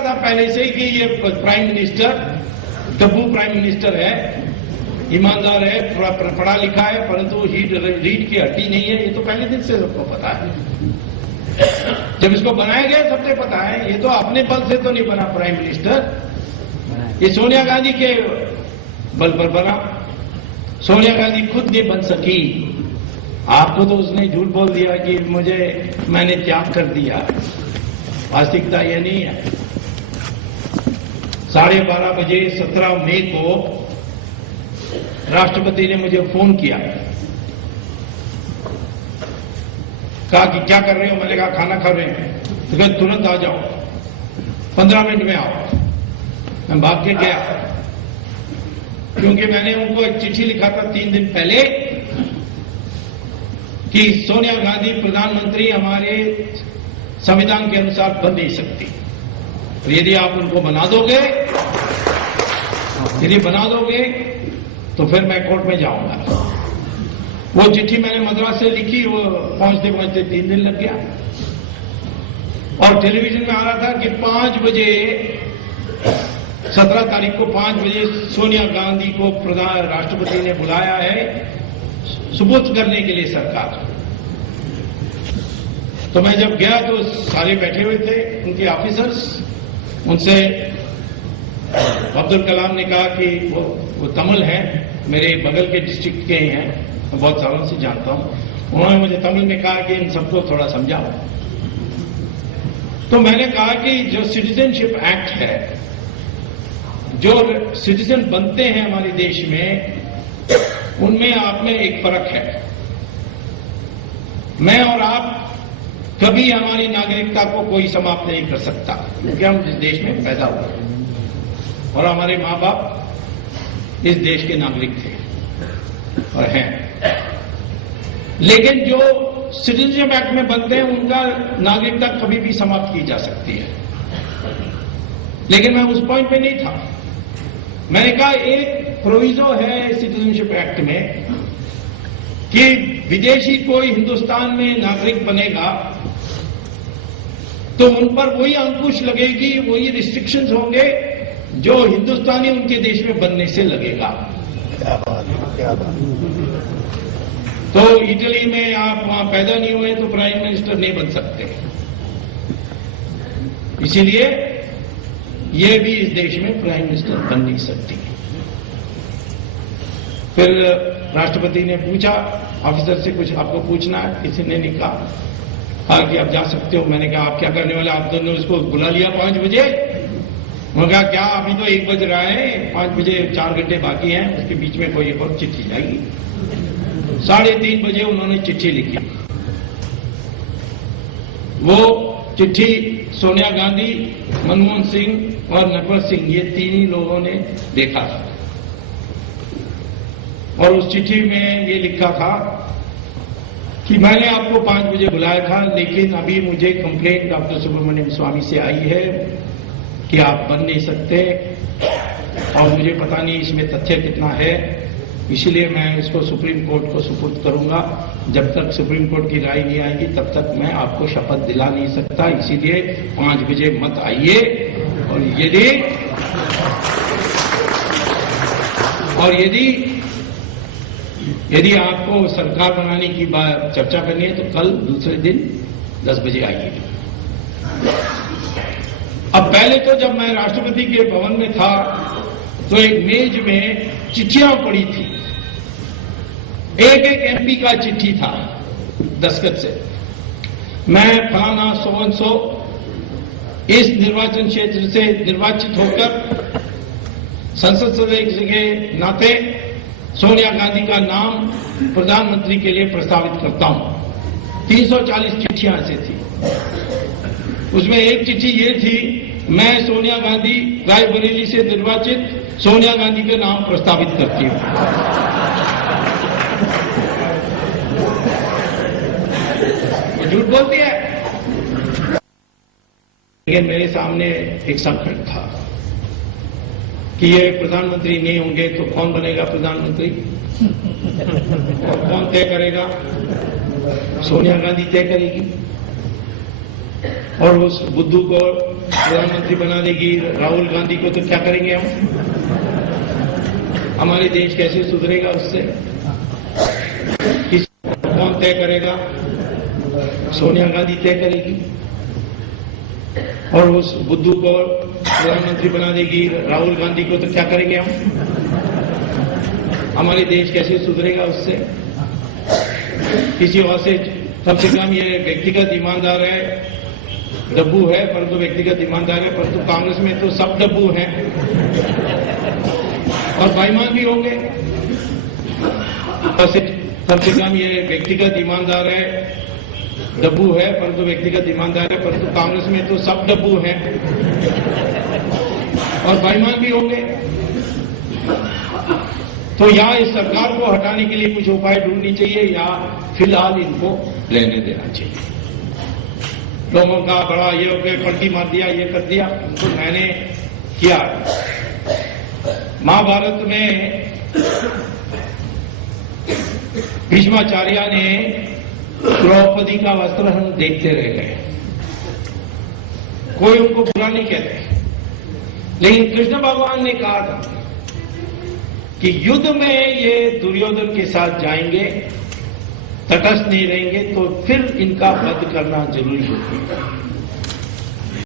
था पहले से ही कि ये prime minister Tabu prime minister है, ईमानदार है, पढ़ा लिखा है, परंतु रीढ़ की हड्डी नहीं है। ये तो पहले दिन से सबको पता है। जब इसको बनाया गया सबसे पता है। ये तो अपने बल से तो नहीं बना प्राइम मिनिस्टर, ये सोनिया गांधी के बल पर बना। सोनिया गांधी खुद नहीं बन सकी। आपको तो उसने झूठ बोल दिया कि मैंने त्याग कर दिया। वास्तविकता यह नहीं है। 12:30 बजे 17 मई को राष्ट्रपति ने मुझे फोन किया, कहा कि क्या कर रहे हो? मैंने कहा खाना खा रहे हैं। तो कहा तुरंत आ जाओ, 15 मिनट में आओ। मैं भाग के गया, क्योंकि मैंने उनको एक चिट्ठी लिखा था 3 दिन पहले कि सोनिया गांधी प्रधानमंत्री हमारे संविधान के अनुसार बन नहीं सकती। तो यदि आप उनको बना दोगे तो फिर मैं कोर्ट में जाऊंगा। वो चिट्ठी मैंने मद्रास से लिखी, वो पहुंचते पहुंचते 3 दिन लग गया। और टेलीविजन में आ रहा था कि 5 बजे 17 तारीख को 5 बजे सोनिया गांधी को राष्ट्रपति ने बुलाया है सुपुर्द करने के लिए सरकार। तो मैं जब गया तो सारे बैठे हुए थे उनके ऑफिसर्स। उनसे अब्दुल कलाम ने कहा कि वो तमिल है, मेरे बगल के डिस्ट्रिक्ट के ही हैं, मैं बहुत सालों से जानता हूं। उन्होंने मुझे तमिल में कहा कि इन सबको थोड़ा समझाओ। तो मैंने कहा कि जो सिटीजनशिप एक्ट है, जो सिटीजन बनते हैं हमारे देश में, उनमें आप में एक फर्क है। मैं और आप कभी हमारी नागरिकता को कोई समाप्त नहीं कर सकता, क्योंकि हम इस देश में पैदा हुए और हमारे मां बाप इस देश के नागरिक थे और हैं। लेकिन जो सिटीजनशिप एक्ट में बनते हैं उनका नागरिकता कभी भी समाप्त की जा सकती है। लेकिन मैं उस पॉइंट पे नहीं था। मैंने कहा एक प्रोविजो है सिटीजनशिप एक्ट में कि विदेशी कोई हिंदुस्तान में नागरिक बनेगा तो उन पर वही अंकुश लगेगी, वही रिस्ट्रिक्शंस होंगे जो हिंदुस्तानी उनके देश में बनने से लगेगा। क्या बात। तो इटली में आप वहां पैदा नहीं हुए तो प्राइम मिनिस्टर नहीं बन सकते। इसीलिए ये भी इस देश में प्राइम मिनिस्टर बन नहीं सकती। फिर राष्ट्रपति ने पूछा ऑफिसर से, कुछ आपको पूछना है? किसी ने नहीं कहा कि आप जा सकते हो। मैंने कहा आप क्या करने वाले? आप दोनों उसको बुला लिया 5 बजे। उन्होंने कहा क्या अभी तो 1 बज रहा है, 5 बजे 4 घंटे बाकी हैं, उसके बीच में कोई एक और चिट्ठी जाएगी। 3:30 बजे उन्होंने चिट्ठी लिखी। वो चिट्ठी सोनिया गांधी, मनमोहन सिंह और नटवर सिंह, ये 3 ही लोगों ने देखा था। और उस चिट्ठी में ये लिखा था कि मैंने आपको 5 बजे बुलाया था, लेकिन अभी मुझे कंप्लेंट डॉक्टर सुब्रमण्यम स्वामी से आई है कि आप बन नहीं सकते, और मुझे पता नहीं इसमें तथ्य कितना है, इसलिए मैं इसको सुप्रीम कोर्ट को सुपुर्द करूंगा। जब तक सुप्रीम कोर्ट की राय नहीं आएगी तब तक मैं आपको शपथ दिला नहीं सकता, इसीलिए 5 बजे मत आइए। और यदि आपको सरकार बनाने की बात चर्चा करनी है तो कल दूसरे दिन 10 बजे आइए। अब पहले तो जब मैं राष्ट्रपति के भवन में था तो एक मेज में चिट्ठियां पड़ी थी। एक एमपी का चिट्ठी था दस्तखत से, मैं फलाना सो इस निर्वाचन क्षेत्र से निर्वाचित होकर संसद सदस्य के नाते सोनिया गांधी का नाम प्रधानमंत्री के लिए प्रस्तावित करता हूं। 340 चिट्ठियां ऐसे थी। उसमें एक चिट्ठी ये थी, मैं सोनिया गांधी रायबरेली से निर्वाचित सोनिया गांधी का नाम प्रस्तावित करती हूं। वो झूठ बोलती है। लेकिन मेरे सामने एक संकट था कि ये प्रधानमंत्री नहीं होंगे तो कौन बनेगा प्रधानमंत्री, और कौन तय करेगा? सोनिया गांधी तय करेगी। और उस बुद्धू को प्रधानमंत्री बना देगी राहुल गांधी को, तो क्या करेंगे हम? हमारे देश कैसे सुधरेगा उससे? कौन तय करेगा? सोनिया गांधी तय करेगी। और उस बुद्धू को प्रधानमंत्री बना देगी राहुल गांधी को, तो क्या करेंगे हम? हमारे देश कैसे सुधरेगा उससे? किसी और से कम से कम ये व्यक्तिगत ईमानदार है, डब्बू है, परंतु व्यक्तिगत ईमानदार है, परंतु कांग्रेस में तो सब डब्बू हैं और बेईमान भी होंगे। कम से कम ये व्यक्तिगत ईमानदार है, डब्बू है, परंतु व्यक्तिगत ईमानदार है, परंतु कांग्रेस में तो सब डब्बू हैं और बेईमान भी होंगे। तो या इस सरकार को हटाने के लिए कुछ उपाय ढूंढनी चाहिए या फिलहाल इनको लेने देना चाहिए। लोगों का बड़ा ये हो गया, पलटी मार दिया, ये कर दिया, तो मैंने किया। महाभारत में भीष्माचार्य ने द्रौपदी का वस्त्र हम देखते रह गए, कोई उनको बुरा नहीं कहते, लेकिन कृष्ण भगवान ने कहा था कि युद्ध में ये दुर्योधन के साथ जाएंगे, तटस्थ नहीं रहेंगे, तो फिर इनका वध करना जरूरी होगा।